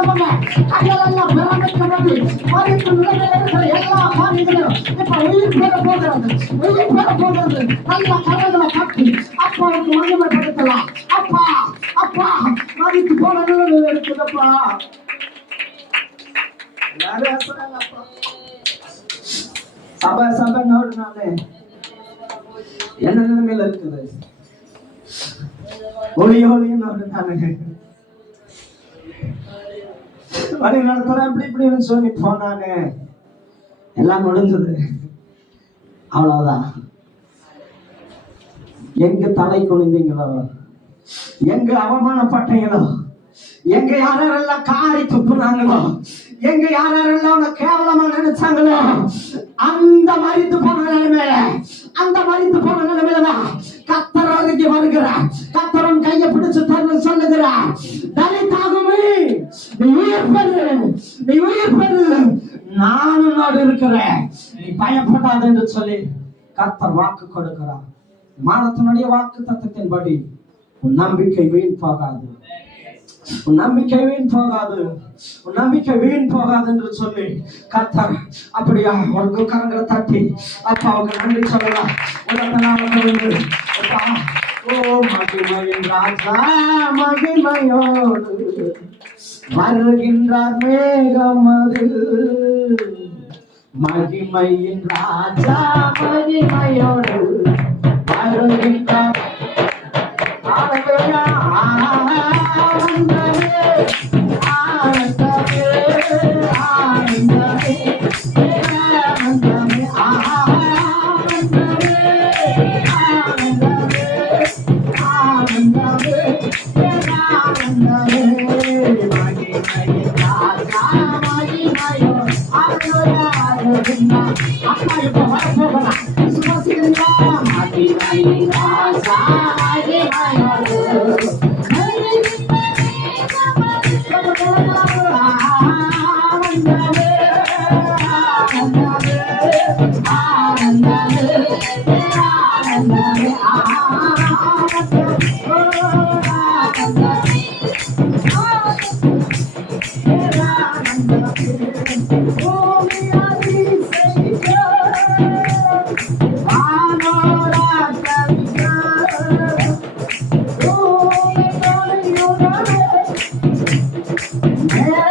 ஆண்டவங்க கைகளெல்லாம் பிரமிக்கப்பட்டு மறித்து நிலையில் இருக்கிற எல்லா காரியங்களும் இப்ப உயிர் பெற போகிறது, உயிர் பெற போகிறது. நல்ல கரைகளை கட்டி அப்பாவுக்கு மகிமைப்படுத்தலாம். அப்பா அப்பா மறித்து போன நிலையில் இருக்குதப்பா. சபை சபை நாடு என்ன நிலைமையில இருக்குது? ஒளி ஒளியும் நாடு நானு வழி நடத்துறேன் இப்படி இப்படின்னு சொல்லி போனானே, எல்லாம் முடிஞ்சது. அவ்வளவுதான். எங்க தலை குனிந்தீங்களோ, எங்க அவமானப்பட்டீங்களோ, எங்க யாரெல்லாம் காரி துப்புனாங்களோ, எங்க யாரெல்லாம் கேவலமா நினைச்சாங்களோ, அந்த மரித்து போன நிலைமையில, அந்த மரித்து போன நிலைமையிலதான் கத்தர் அருகே வருகிறார். கத்தரும் கையை பிடிச்சு தரணும் சொல்லுகிறார், தலித்தாகுமே நீ உயிர் பெறு, நீ உயிர் பெறு, நானும் நாடு இருக்கிறேன், நீ பயப்படாது என்று சொல்லி கத்தர் வாக்கு கொடுக்கிறார். மானத்தினுடைய வாக்கு தத்தத்தின்படி உன் நம்பிக்கை வீண் போகாது, உன் நம்பிக்கை வீண் போகாது, உன் நம்பிக்கை வீண் போகாது என்று சொல்லி கத்தர் அப்படியா ஒரு கரங்களை தட்டி அப்பாவுக்கு நன்றி சொல்லலாம். ஓ மகிமையின் ராஜா மகிமையோடு வருகின்றார் மேகமது, மகிமையின் ராஜா மகிமையோடு வருகின்றார். Yeah.